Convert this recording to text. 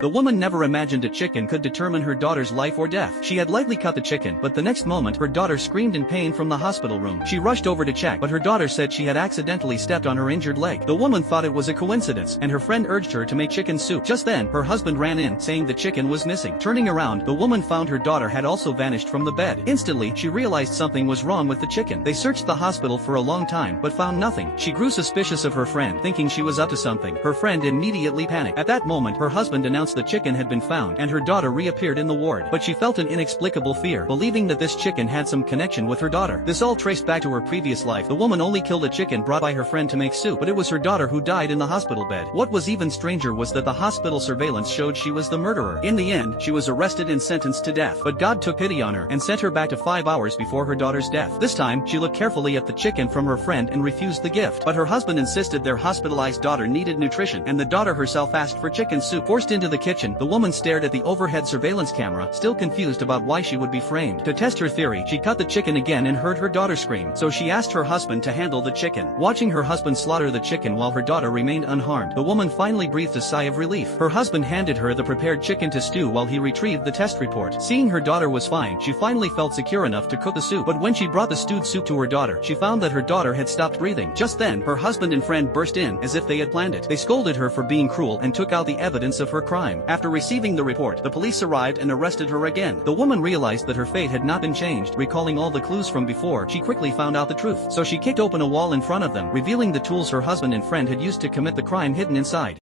The woman never imagined a chicken could determine her daughter's life or death. She had lightly cut the chicken, but the next moment her daughter screamed in pain from the hospital room. She rushed over to check, but her daughter said she had accidentally stepped on her injured leg. The woman thought it was a coincidence, and her friend urged her to make chicken soup. Just then, her husband ran in, saying the chicken was missing. Turning around, the woman found her daughter had also vanished from the bed. Instantly, she realized something was wrong with the chicken. They searched the hospital for a long time, but found nothing. She grew suspicious of her friend, thinking she was up to something. Her friend immediately panicked. At that moment, her husband announced the chicken had been found, and her daughter reappeared in the ward. But she felt an inexplicable fear, believing that this chicken had some connection with her daughter. This all traced back to her previous life. The woman only killed a chicken brought by her friend to make soup, but it was her daughter who died in the hospital bed. What was even stranger was that the hospital surveillance showed she was the murderer. In the end, she was arrested and sentenced to death, but God took pity on her and sent her back to 5 hours before her daughter's death. This time, she looked carefully at the chicken from her friend and refused the gift, but her husband insisted their hospitalized daughter needed nutrition, and the daughter herself asked for chicken soup. Forced into the kitchen, the woman stared at the overhead surveillance camera, still confused about why she would be framed. To test her theory, she cut the chicken again and heard her daughter scream, so she asked her husband to handle the chicken. Watching her husband slaughter the chicken while her daughter remained unharmed, the woman finally breathed a sigh of relief. Her husband handed her the prepared chicken to stew while he retrieved the test report. Seeing her daughter was fine, she finally felt secure enough to cook the soup, but when she brought the stewed soup to her daughter, she found that her daughter had stopped breathing. Just then, her husband and friend burst in, as if they had planned it. They scolded her for being cruel and took out the evidence of her crime. After receiving the report, the police arrived and arrested her again. The woman realized that her fate had not been changed. Recalling all the clues from before, she quickly found out the truth. So she kicked open a wall in front of them, revealing the tools her husband and friend had used to commit the crime hidden inside.